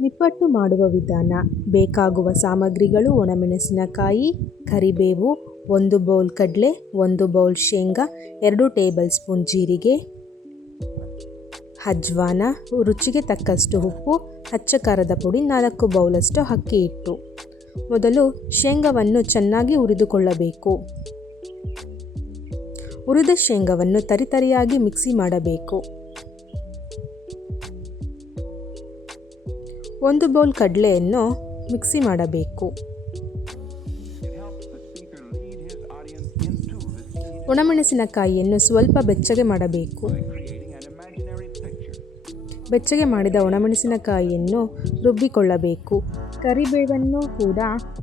ನಿಪ್ಪಟ್ಟು ಮಾಡುವ ವಿಧಾನ. ಬೇಕಾಗುವ ಸಾಮಗ್ರಿಗಳು ಒಣಮೆಣಸಿನಕಾಯಿ, ಕರಿಬೇವು, ಒಂದು ಬೌಲ್ ಕಡಲೆ, ಒಂದು ಬೌಲ್ ಶೇಂಗಾ, ಎರಡು ಟೇಬಲ್ ಸ್ಪೂನ್ ಜೀರಿಗೆ, ಅಜ್ವಾನ, ರುಚಿಗೆ ತಕ್ಕಷ್ಟು ಉಪ್ಪು ಅಚ್ಚ ಖಾರದ ಪುಡಿ, ನಾಲ್ಕು ಬೌಲಷ್ಟು ಅಕ್ಕಿ ಇಟ್ಟು ಮೊದಲು ಶೇಂಗಾವನ್ನು ಚೆನ್ನಾಗಿ ಹುರಿದುಕೊಳ್ಳಬೇಕು. ಹುರಿದ ಶೇಂಗಾವನ್ನು ತರಿತರಿಯಾಗಿ ಮಿಕ್ಸಿ ಮಾಡಬೇಕು. ಒಂದು ಬೌಲ್ ಕಡಲೆಯನ್ನು ಮಿಕ್ಸಿ ಮಾಡಬೇಕು. ಒಣಮೆಣಸಿನಕಾಯಿಯನ್ನು ಸ್ವಲ್ಪ ಬೆಚ್ಚಗೆ ಮಾಡಬೇಕು. ಬೆಚ್ಚಗೆ ಮಾಡಿದ ಒಣಮೆಣಸಿನಕಾಯಿಯನ್ನು ರುಬ್ಬಿಕೊಳ್ಳಬೇಕು. ಕರಿಬೇವನ್ನು ಕೂಡ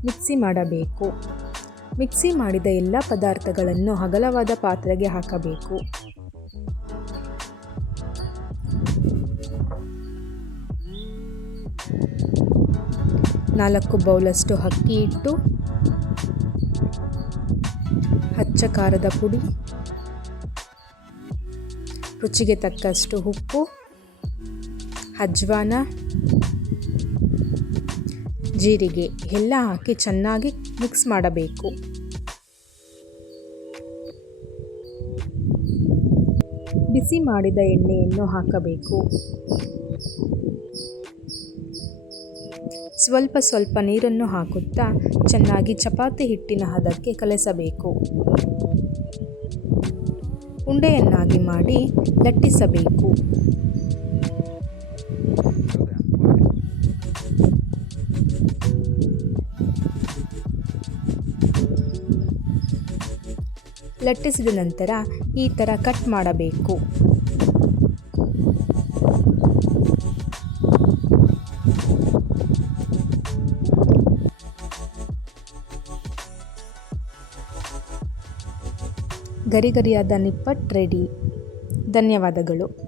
ಮಿಕ್ಸಿ ಮಾಡಬೇಕು. ಮಿಕ್ಸಿ ಮಾಡಿದ ಎಲ್ಲ ಪದಾರ್ಥಗಳನ್ನು ಅಗಲವಾದ ಪಾತ್ರೆಗೆ ಹಾಕಬೇಕು. ನಾಲ್ಕು ಬೌಲಷ್ಟು ಅಕ್ಕಿ ಹಿಟ್ಟು ಹಚ್ಚ ಖಾರದ ಪುಡಿ, ರುಚಿಗೆ ತಕ್ಕಷ್ಟು ಉಪ್ಪು, ಅಜ್ವಾನ, ಜೀರಿಗೆ ಎಲ್ಲ ಹಾಕಿ ಚೆನ್ನಾಗಿ ಮಿಕ್ಸ್ ಮಾಡಬೇಕು. ಬಿಸಿ ಮಾಡಿದ ಎಣ್ಣೆಯನ್ನು ಹಾಕಬೇಕು. ಸ್ವಲ್ಪ ಸ್ವಲ್ಪ ನೀರನ್ನು ಹಾಕುತ್ತಾ ಚೆನ್ನಾಗಿ ಚಪಾತಿ ಹಿಟ್ಟಿನ ಹದಕ್ಕೆ ಕಲಸಬೇಕು ಉಂಡೆಯನ್ನಾಗಿ ಮಾಡಿ ಲಟ್ಟಿಸಬೇಕು? ಲಟ್ಟಿಸಿದ ನಂತರ ಈ ಥರ ಕಟ್ ಮಾಡಬೇಕು ಗರಿಗರಿಯಾದ ನಿಪ್ಪಟ್ಟು ರೆಡಿ. ಧನ್ಯವಾದಗಳು.